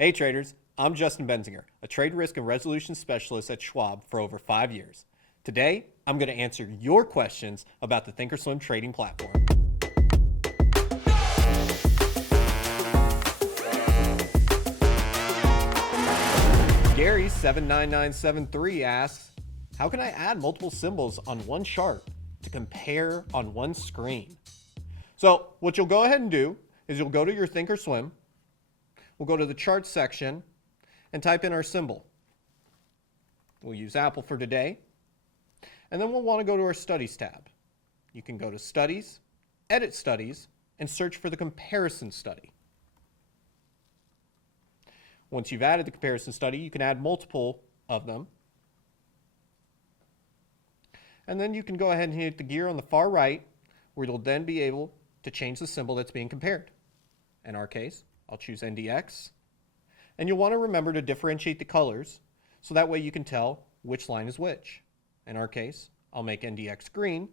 Hey traders, I'm Justin Benzinger, a trade risk and resolution specialist at Schwab for over 5 years. Today, I'm going to answer your questions about the Thinkorswim trading platform. Gary79973 asks, how can I add multiple symbols on one chart to compare on one screen? So what you'll go ahead and do is you'll go to your Thinkorswim, we'll go to the chart section and type in our symbol. We'll use Apple for today. And then we'll want to go to our Studies tab. You can go to Studies, Edit Studies, and search for the comparison study. Once you've added the comparison study, you can add multiple of them. And then you can go ahead and hit the gear on the far right, where you'll then be able to change the symbol that's being compared. In our case, I'll choose NDX. And you'll want to remember to differentiate the colors, so that way you can tell which line is which. In our case, I'll make NDX green,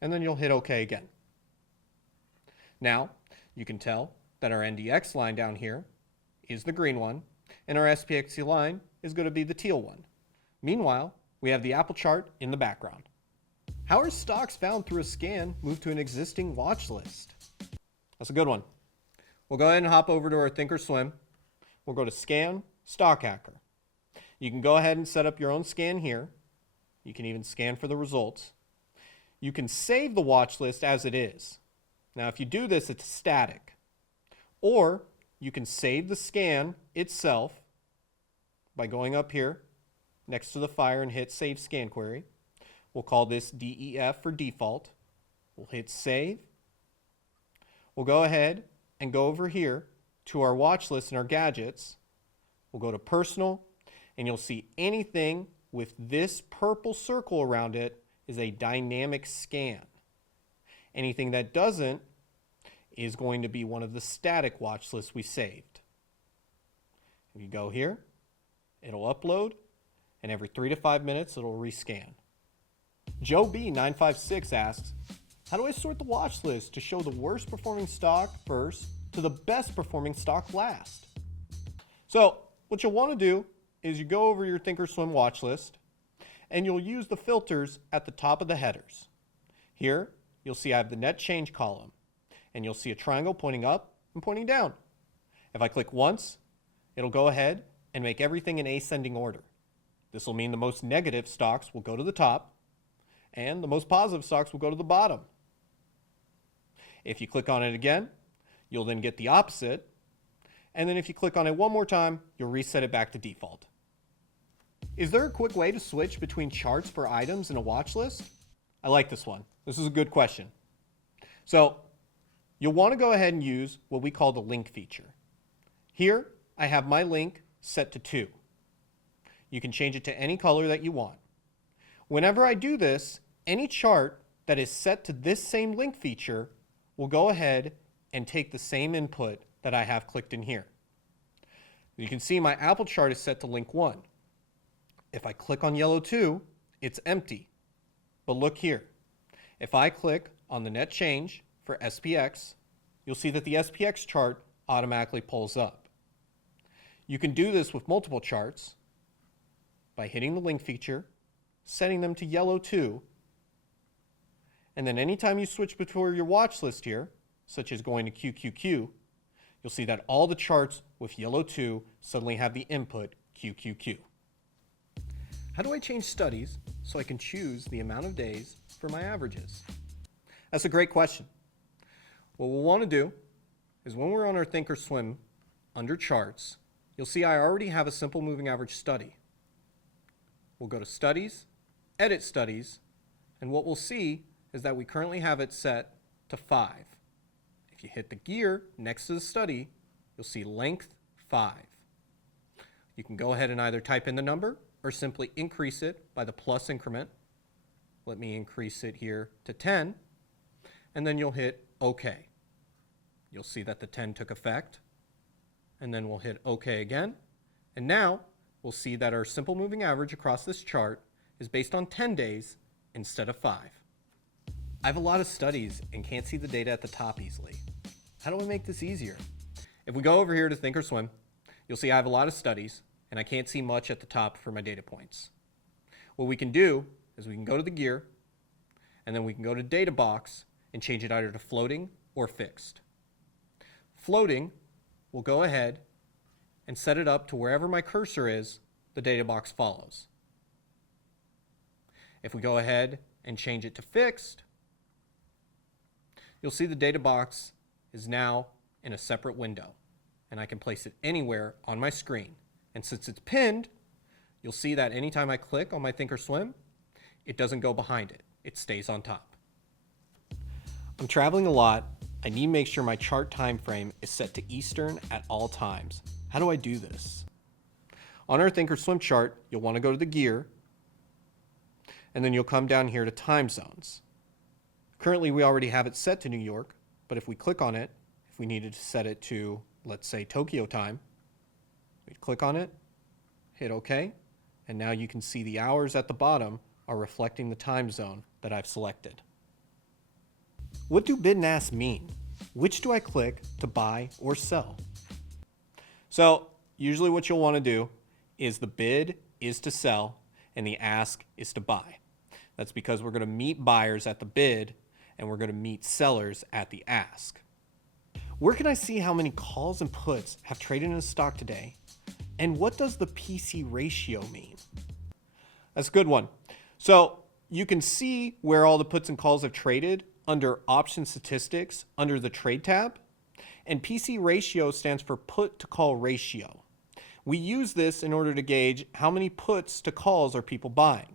and then you'll hit OK again. Now, you can tell that our NDX line down here is the green one, and our SPX line is going to be the teal one. Meanwhile, we have the Apple chart in the background. How are stocks found through a scan moved to an existing watch list? That's a good one. We'll go ahead and hop over to our Thinkorswim. We'll go to Scan, Stock Hacker. You can go ahead and set up your own scan here. You can even scan for the results. You can save the watch list as it is. Now, if you do this, it's static. Or you can save the scan itself by going up here next to the fire and hit Save Scan Query. We'll call this DEF for default. We'll hit Save. We'll go ahead and go over here to our watch list and our gadgets. We'll go to Personal, and you'll see anything with this purple circle around it is a dynamic scan. Anything that doesn't is going to be one of the static watch lists we saved. If you go here, it'll upload, and every 3 to 5 minutes it'll rescan. Joe B956 asks, how do I sort the watch list to show the worst performing stock first to the best performing stock last? So what you'll want to do is you go over your Thinkorswim watch list, and you'll use the filters at the top of the headers. Here, you'll see I have the net change column, and you'll see a triangle pointing up and pointing down. If I click once, it'll go ahead and make everything in ascending order. This will mean the most negative stocks will go to the top, and the most positive stocks will go to the bottom. If you click on it again, you'll then get the opposite, and then if you click on it one more time, you'll reset it back to default. Is there a quick way to switch between charts for items in a watch list? I like this one. This is a good question. So you'll want to go ahead and use what we call the link feature. Here, I have my link set to 2. You can change it to any color that you want. Whenever I do this, any chart that is set to this same link feature will go ahead and take the same input that I have clicked in here. You can see my Apple chart is set to link 1. If I click on yellow 2, it's empty. But look here. If I click on the net change for SPX, you'll see that the SPX chart automatically pulls up. You can do this with multiple charts by hitting the link feature, setting them to yellow 2, and then anytime you switch between your watch list here, such as going to QQQ, you'll see that all the charts with yellow 2 suddenly have the input QQQ. How do I change studies so I can choose the amount of days for my averages? That's a great question. What we'll want to do is when we're on our Thinkorswim under charts, you'll see I already have a simple moving average study. We'll go to Studies, Edit Studies, and what we'll see is that we currently have it set to 5. If you hit the gear next to the study, you'll see length 5. You can go ahead and either type in the number or simply increase it by the plus increment. Let me increase it here to 10, and then you'll hit OK. You'll see that the 10 took effect, and then we'll hit OK again, and now we'll see that our simple moving average across this chart is based on 10 days instead of 5. I have a lot of studies and can't see the data at the top easily. How do I make this easier? If we go over here to Thinkorswim, you'll see I have a lot of studies, and I can't see much at the top for my data points. What we can do is we can go to the gear, and then we can go to data box and change it either to floating or fixed. Floating, we'll go ahead and set it up to wherever my cursor is, the data box follows. If we go ahead and change it to fixed, you'll see the data box is now in a separate window, and I can place it anywhere on my screen. And since it's pinned, you'll see that anytime I click on my Thinkorswim, it doesn't go behind it. It stays on top. I'm traveling a lot. I need to make sure my chart time frame is set to Eastern at all times. How do I do this? On our Thinkorswim chart, you'll want to go to the gear, and then you'll come down here to time zones. Currently, we already have it set to New York, but if we click on it, if we needed to set it to, let's say, Tokyo time, we'd click on it, hit OK, and now you can see the hours at the bottom are reflecting the time zone that I've selected. What do bid and ask mean? Which do I click to buy or sell? So usually what you'll want to do is the bid is to sell and the ask is to buy. That's because we're going to meet buyers at the bid and we're going to meet sellers at the ask. Where can I see how many calls and puts have traded in a stock today? And what does the PC ratio mean? That's a good one. So you can see where all the puts and calls have traded under option statistics under the trade tab. And PC ratio stands for put to call ratio. We use this in order to gauge how many puts to calls are people buying.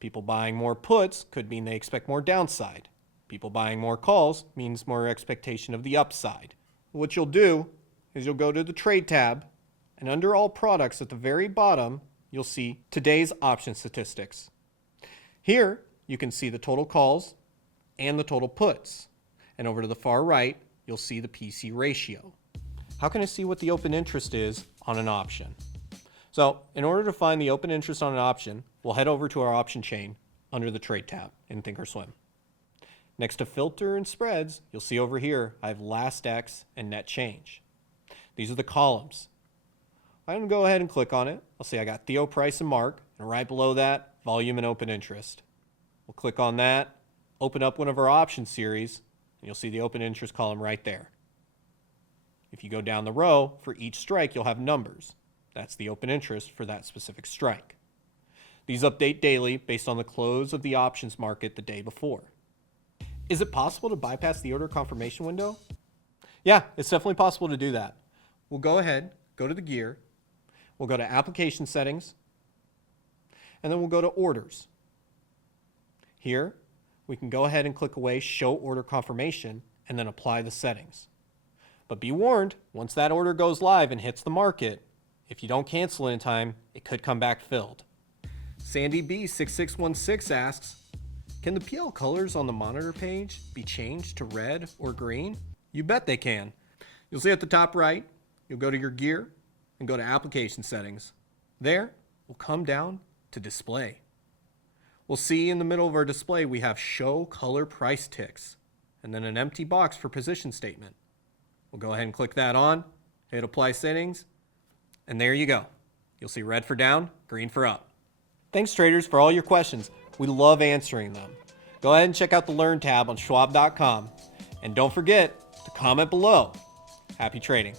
People buying more puts could mean they expect more downside. People buying more calls means more expectation of the upside. What you'll do is you'll go to the trade tab, and under all products at the very bottom, you'll see today's option statistics. Here, you can see the total calls and the total puts. And over to the far right, you'll see the PC ratio. How can I see what the open interest is on an option? So in order to find the open interest on an option, we'll head over to our option chain under the trade tab in Thinkorswim. Next to filter and spreads, you'll see over here, I have last X and net change. These are the columns. I'm going to go ahead and click on it. I'll see I got Theo, price, and mark, and right below that, volume and open interest. We'll click on that, open up one of our option series, and you'll see the open interest column right there. If you go down the row, for each strike, you'll have numbers. That's the open interest for that specific strike. These update daily based on the close of the options market the day before. Is it possible to bypass the order confirmation window? Yeah, it's definitely possible to do that. We'll go ahead, go to the gear, we'll go to application settings, and then we'll go to orders. Here, we can go ahead and click away show order confirmation and then apply the settings. But be warned, once that order goes live and hits the market, if you don't cancel it in time, it could come back filled. Sandy B6616 asks, can the PL colors on the monitor page be changed to red or green? You bet they can. You'll see at the top right, you'll go to your gear and go to application settings. There, we'll come down to display. We'll see in the middle of our display we have show color price ticks and then an empty box for position statement. We'll go ahead and click that on, hit apply settings, and there you go. You'll see red for down, green for up. Thanks traders for all your questions. We love answering them. Go ahead and check out the Learn tab on Schwab.com. And don't forget to comment below. Happy trading.